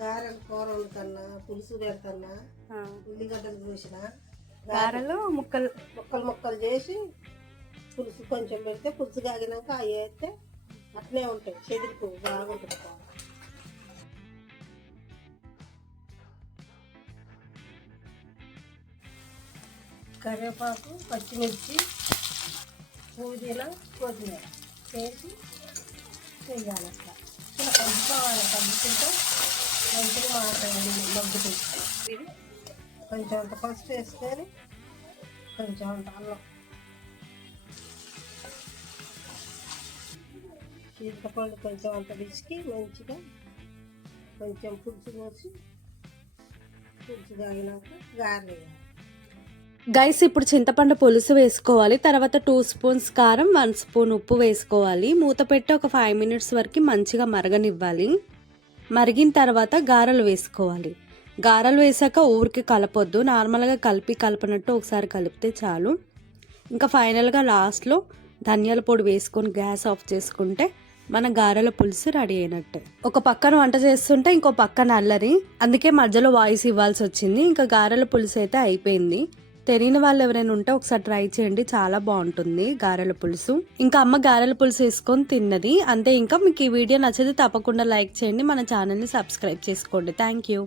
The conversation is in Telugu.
గారెలు కూర వండుతున్నా, పులుసు పెడుతున్నా, ఉల్లిగడ్డలు కోసిన గారెలు ముక్కలు ముక్కలు ముక్కలు చేసి పులుసు కొంచెం పెడితే పులుసు కాగినాక అవి వేస్తే అట్నే ఉంటాయి, చెదిరిపు బాగుంటుంది. కరివేపాకు, పచ్చిమిర్చి, పుదీనా, కొత్తిమీర వేసి వేయాలి. అట్లా ఇలా కలుపుకోవాలి. కలుపుకుంటే మంచిగా మగ్గుతుంది. ఇది కొంచెం అంత పసుపు వేసుకొని కొంచెం అంత అల్లం, చింతపండు కొంచెం అంత పిసికి మంచిగా కొంచెం పులుసు పోసి పులుసు తాగినాక గారెలు వేయాలి. గైస్ ఇప్పుడు చింతపండు పులుసు వేసుకోవాలి. తర్వాత 2 స్పూన్స్ కారం, 1 స్పూన్ ఉప్పు వేసుకోవాలి. మూత పెట్టి ఒక 5 మినిట్స్ వరకు మంచిగా మరగనివ్వాలి. మరిగిన తర్వాత గారెలు వేసుకోవాలి. గారెలు వేసాక ఊరికి కలపొద్దు, నార్మల్గా కలపనట్టు ఒకసారి కలిపితే చాలు. ఇంకా ఫైనల్గా లాస్ట్లో ధనియాల పొడి వేసుకొని గ్యాస్ ఆఫ్ చేసుకుంటే మన గారెల పులుసు రెడీ అయినట్టే. ఒక పక్కన వంట చేస్తుంటే ఇంకో పక్కన అల్లరి, అందుకే మధ్యలో వాయిస్ ఇవ్వాల్సి వచ్చింది. ఇంకా గారెల పులుసు అయితే అయిపోయింది. తెలియని వాళ్ళు ఎవరైనా ఉంటే ఒకసారి ట్రై చేయండి, చాలా బాగుంటుంది గారెల పులుసు. ఇంకా అమ్మ గారెల పులుసు వేసుకొని తిన్నది అంతే. ఇంకా మీకు ఈ వీడియో నచ్చితే తప్పకుండా లైక్ చేయండి, మన ఛానల్ని సబ్స్క్రైబ్ చేసుకోండి. Thank you.